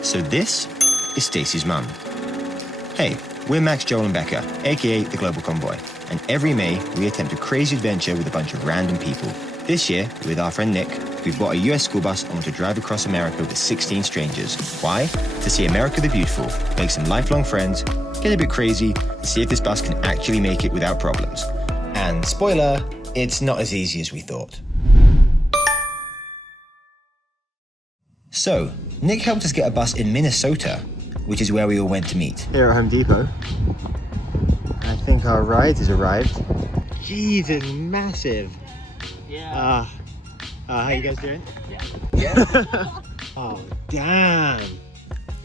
So this is Stacey's mum. Hey, we're Max, Joel and Becca, aka the Global Convoy, and every May we attempt a crazy adventure with a bunch of random people. This year, with our friend Nick, we bought a US school bus and want to drive across America with 16 strangers. Why? To see America the Beautiful, make some lifelong friends, get a bit crazy, and see if this bus can actually make it without problems. And spoiler, it's not as easy as we thought. So, Nick helped us get a bus in Minnesota, which is where we all went to meet. Here at Home Depot. I think our ride has arrived. Jeez, it's massive. Yeah. How you guys doing? Yeah. Oh, damn.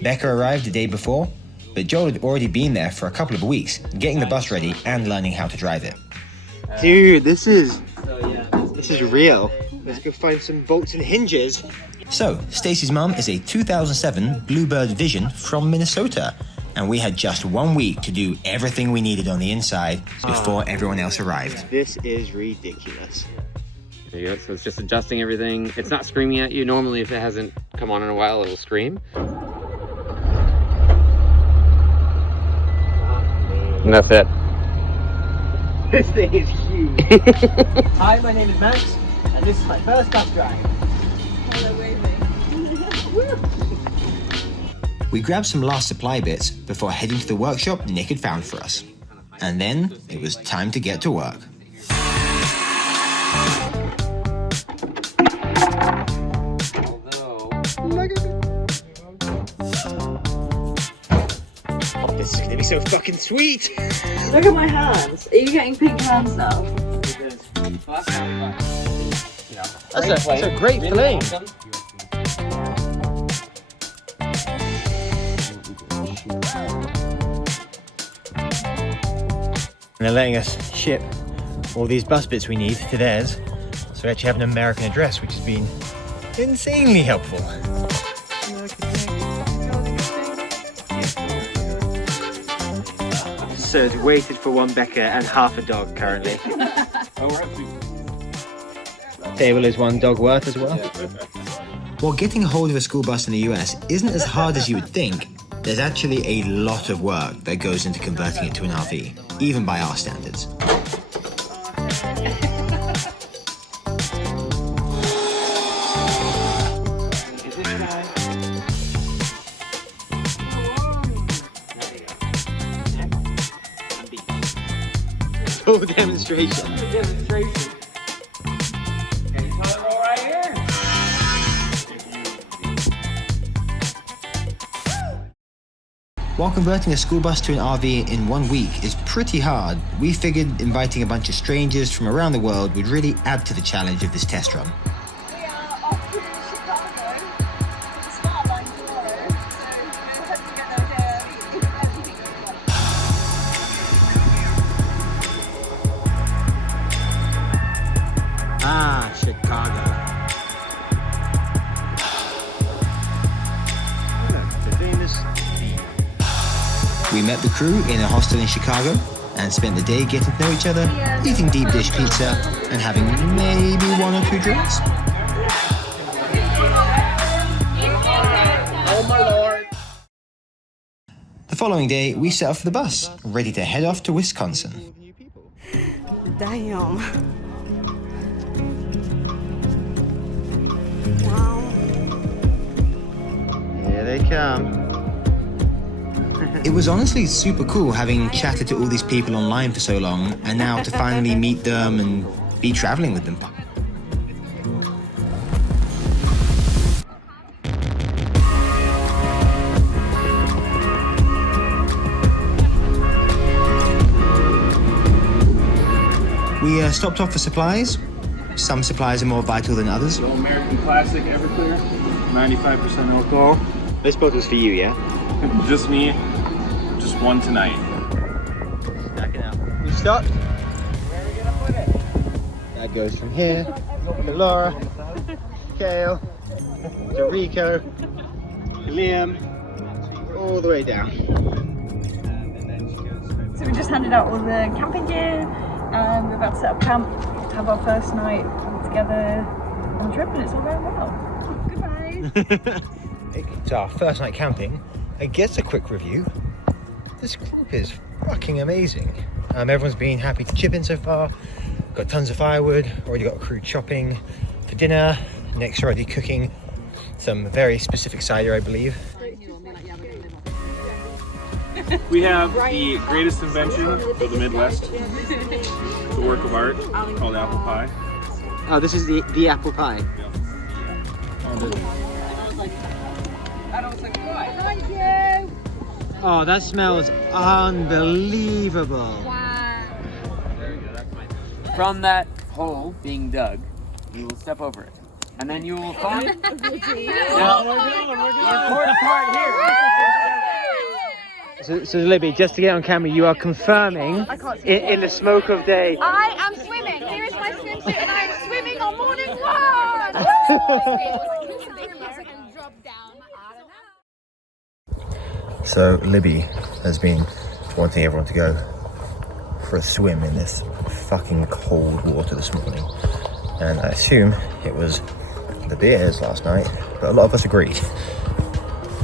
Becca arrived the day before, but Joel had already been there for a couple of weeks, getting the bus ready and learning how to drive it. Dude, this is real. Let's go find some bolts and hinges. So, Stacey's mum is a 2007 Bluebird Vision from Minnesota, and we had just 1 week to do everything we needed on the inside before everyone else arrived. This is ridiculous. There you go, so it's just adjusting everything. It's not screaming at you. Normally, if it hasn't come on in a while, it'll scream. And that's it. This thing is huge. Hi, my name is Max, and this is my first bus drive. Hello, waving. We grabbed some last supply bits before heading to the workshop Nick had found for us. And then it was time to get to work. This is gonna be so fucking sweet! Look at my hands. Are you getting pink hands now? That's a great plane. And they're letting us ship all these bus bits we need to theirs, so we actually have an American address, which has been insanely helpful. So it's waited for one Becca and half a dog currently. Table is one dog worth as well. While getting a hold of a school bus in the US isn't as hard as you would think, there's actually a lot of work that goes into converting it to an RV, even by our standards. Full demonstration. While converting a school bus to an RV in 1 week is pretty hard, we figured inviting a bunch of strangers from around the world would really add to the challenge of this test run. We are off to Chicago. Start line tomorrow, so we'll have to get there a day early. Ah, Chicago. We met the crew in a hostel in Chicago and spent the day getting to know each other, eating deep dish pizza, and having maybe 1 or 2 drinks. Oh my lord. The following day, we set off for the bus, ready to head off to Wisconsin. Damn. Wow. Here they come. It was honestly super cool having chatted to all these people online for so long, and now to finally meet them and be traveling with them. We stopped off for supplies. Some supplies are more vital than others. So American Classic Everclear, 95% alcohol. This bottle's for you, yeah? Just me, just one tonight. Stack it out. We stuck. Where are we gonna put it? That goes from here to Laura, Kale, to Rico, to Liam, all the way down. So we just handed out all the camping gear, and we're about to set up camp to have our first night all together on the trip, and it's all going well. Goodbye. It's our first night camping. I guess a quick review. This group is fucking amazing. Everyone's been happy to chip in so far. Got tons of firewood, already got a crew chopping for dinner. Next, already cooking some very specific cider, I believe. We have the greatest invention of the Midwest. It's a work of art called apple pie. Oh, this is the apple pie. Oh, that smells unbelievable. From that hole being dug, you will step over it. And then you will find the important part here. So Libby, just to get on camera, you are confirming in the smoke of day. I am swimming. Here is my swimsuit, and I am swimming on morning one. So Libby has been wanting everyone to go for a swim in this fucking cold water this morning. And I assume it was the beers last night, but a lot of us agreed.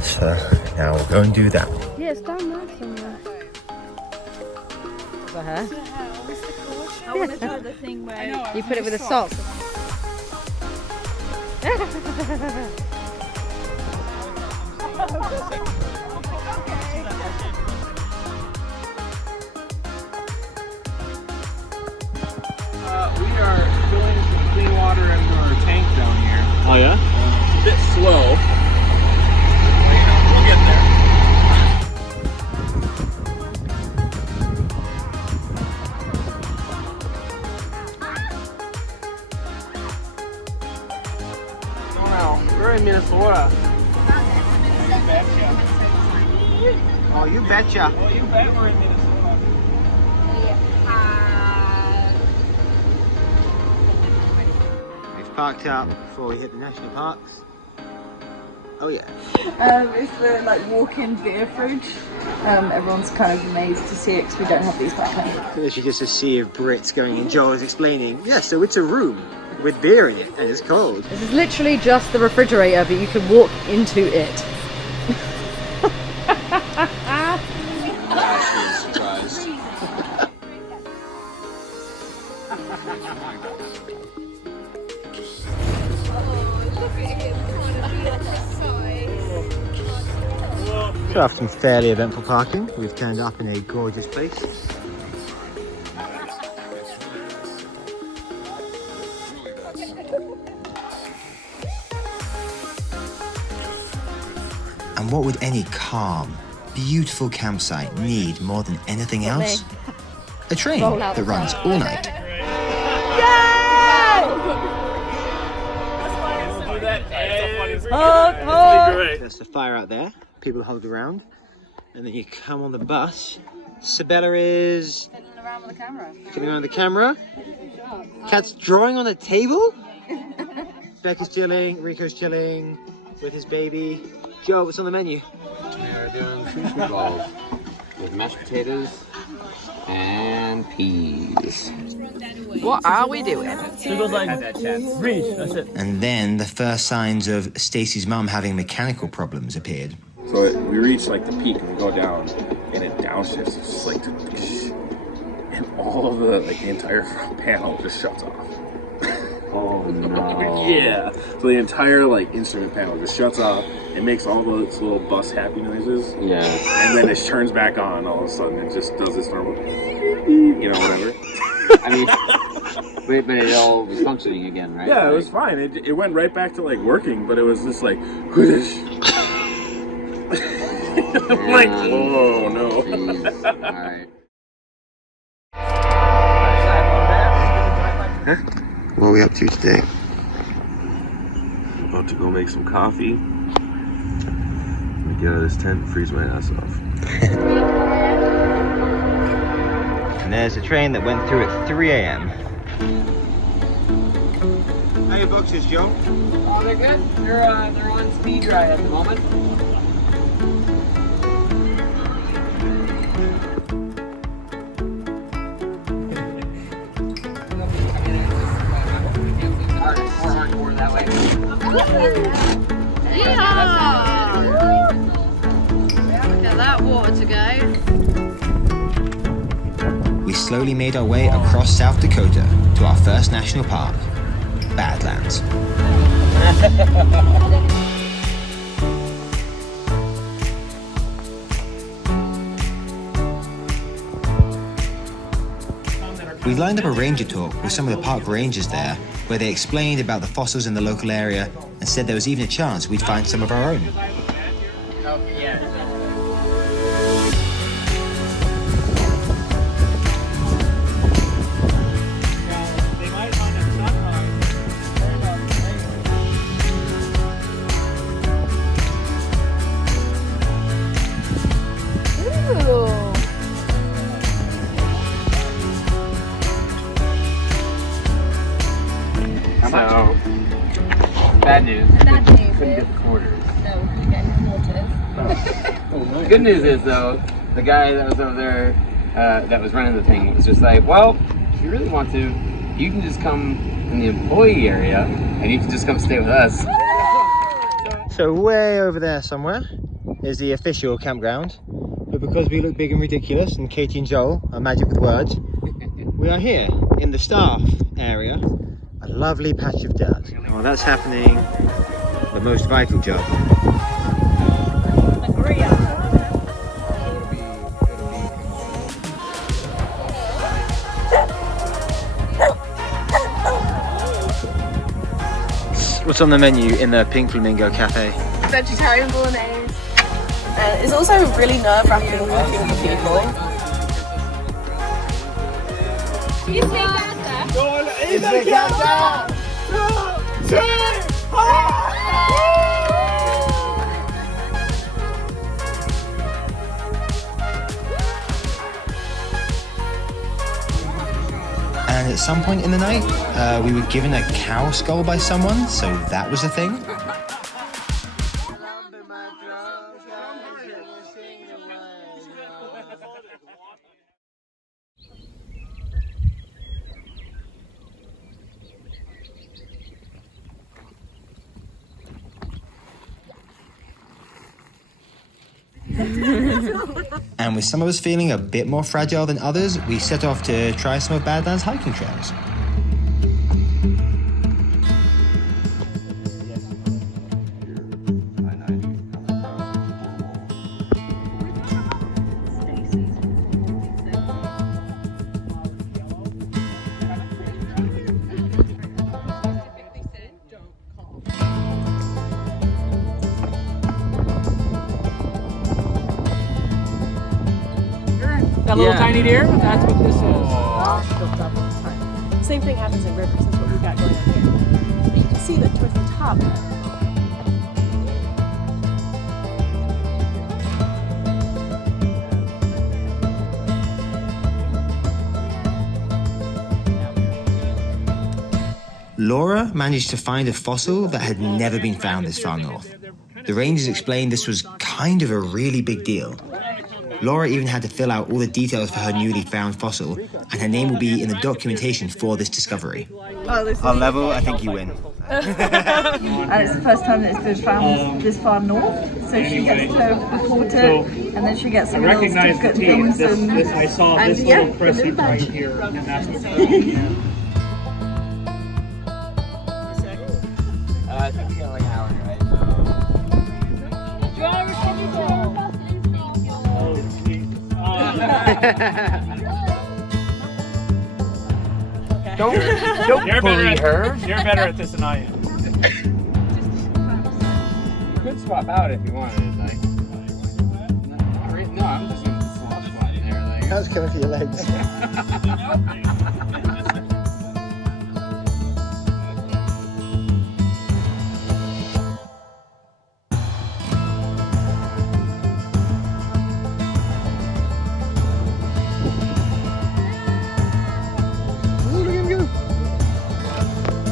So now we'll go and do that. Yeah, it's down there somewhere. For her? I want to try the thing where You put it with a sock. We are filling some clean water into our tank down here. Oh yeah? It's a bit slow. But, you know, we'll get there. Wow, we're in Minnesota. Oh, you betcha. Oh, you bet we're in Minnesota. We've parked up before we hit the national parks. Oh yeah. it's the like walk-in beer fridge. Everyone's kind of amazed to see it because we don't have these back home. There's just a sea of Brits going in. Joel is explaining. Yeah, so it's a room with beer in it and it's cold. This is literally just the refrigerator, but you can walk into it. So after some fairly eventful parking, we've turned up in a gorgeous place. And what would any calm, beautiful campsite need more than anything else? A train Roll out that the runs front. all night. There's the fire out there. People huddled around. And then you come on the bus. Sabella is fiddling around with the camera. Cat's drawing on a table. Becca's chilling. Rico's chilling with his baby. Joe, what's on the menu? We are doing sushi balls with mashed potatoes and peas. What are we doing? So it goes like reach. That's it. And then the first signs of Stacey's mum having mechanical problems appeared. So we reach like the peak and we go down, and it downshifts. It's just like, and all of the entire front panel just shuts off. Oh no. Yeah. So the entire instrument panel just shuts off. It makes all those little bus happy noises. Yeah. And then it turns back on all of a sudden. It just does this normal, whatever. I mean, but it all was functioning again, right? Yeah, it was fine. It went right back to working, but it was just like, whoosh. I'm like, whoa, no. Jeez. All right. What are we up to today? About to go make some coffee. Let me get out of this tent and freeze my ass off. And there's a train that went through at 3 a.m. How are your boxes, Joe? Oh, they're good. They're on speed dry at the moment. Yeah. slowly made our way across South Dakota to our first national park, Badlands. We lined up a ranger talk with some of the park rangers there, where they explained about the fossils in the local area and said there was even a chance we'd find some of our own. So, bad news. Bad news Couldn't is, get the quarters. no, you get quarters. Good news is though, the guy that was over there, that was running the thing, was just like, well, if you really want to, you can just come in the employee area, and you can just come stay with us. So way over there somewhere is the official campground, but because we look big and ridiculous, and Katie and Joel are magic with words, we are here in the staff area, a lovely patch of dirt. Well, that's happening, the most vital job. What's on the menu in the Pink Flamingo Cafe? Vegetarian bolognese. It's also really nerve-wracking looking for people. You speak better? And at some point in the night, we were given a cow skull by someone, so that was a thing. And with some of us feeling a bit more fragile than others, we set off to try some of Badlands hiking trails. That little tiny deer? That's what this is. Same thing happens in rivers. That's what we've got going on here. But you can see that towards the top. Laura managed to find a fossil that had never been found this far north. The rangers explained this was kind of a really big deal. Laura even had to fill out all the details for her newly found fossil, and her name will be in the documentation for this discovery. On level, I think you win. And it's the first time that it's been found this far north, so she gets to report it, and then she gets some little certificate things. I saw and this yeah, little crescent the right badge. here, and that's what's I think we got like an hour, right? Don't bully her. You're better at this than I am. You could swap out if you wanted. Like, no, I'm just gonna small swap in there. Like, How's going for your legs?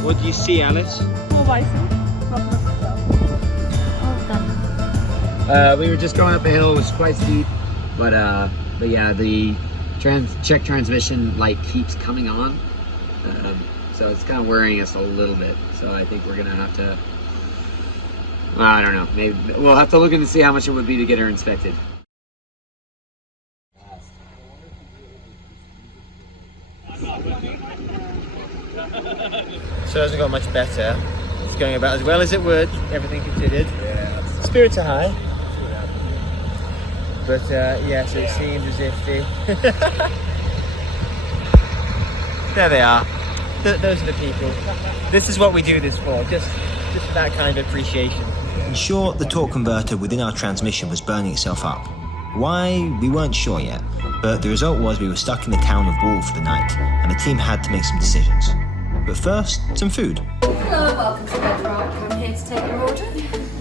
What do you see, Alice? More bison. we were just going up a hill. It was quite steep, but yeah, the check transmission light keeps coming on, so it's kind of worrying us a little bit. So I think we're gonna have to. I don't know. Maybe we'll have to look in to see how much it would be to get her inspected. So it hasn't got much better. It's going about as well as it would, everything considered. Yeah. Spirits are high. But yeah, so it seems as if the there they are. Those are the people. This is what we do this for, just for that kind of appreciation. In short, the torque converter within our transmission was burning itself up. Why? We weren't sure yet, but the result was we were stuck in the town of Wall for the night, and the team had to make some decisions. But first, some food. Hello, welcome to Bed Rock. I'm here to take your order.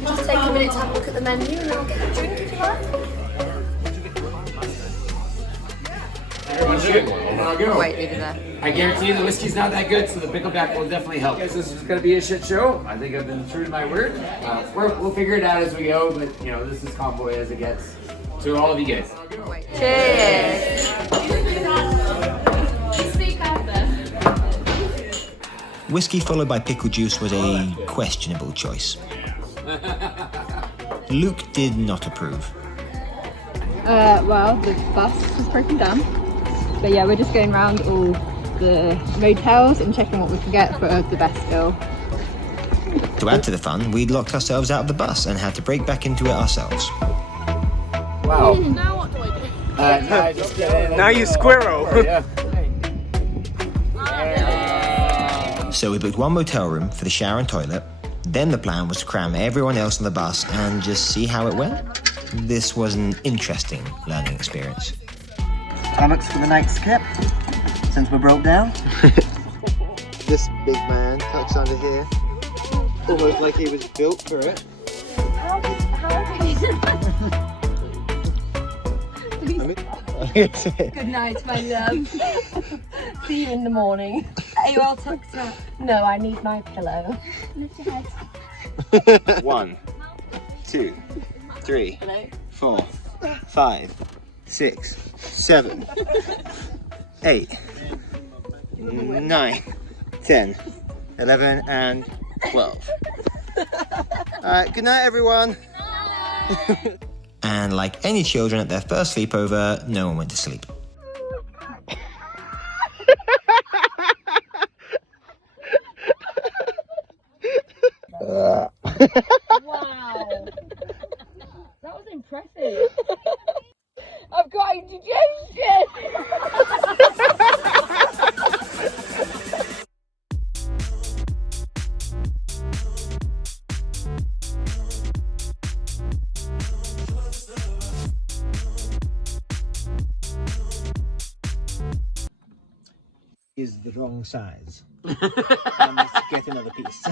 Just take a minute to have a look at the menu and I'll get you a drink if you like. Wait, leave it there. I guarantee you the whiskey's not that good, so the pickleback will definitely help. This is going to be a shit show. I think I've been true to my word. We'll figure it out as we go, but you know, this is convoy as it gets. To all of you guys. Cheers! Whiskey followed by pickle juice was a questionable choice. Luke did not approve. Well, the bus was broken down. But yeah, we're just going around all the motels and checking what we can get for the best deal. To add to the fun, we'd locked ourselves out of the bus and had to break back into it ourselves. Wow. Now what do I do? Now I just get in. Now you squirrel. Yeah. So we booked one motel room for the shower and toilet. Then the plan was to cram everyone else on the bus and just see how it went. This was an interesting learning experience. Comics for the night skip, since we're broke down. This big man tucks under here, almost like he was built for it. Good night, my love. See you in the morning. Are you all tucked up? No, I need my pillow. Lift your head. 1, 2, 3, 4, 5, 6, 7, 8, 9, 10, 11, and 12. Alright, good night, everyone. And like any children at their first sleepover, no one went to sleep. Wow. That was impressive. I've got indigestion. Is the wrong size. I must get another piece.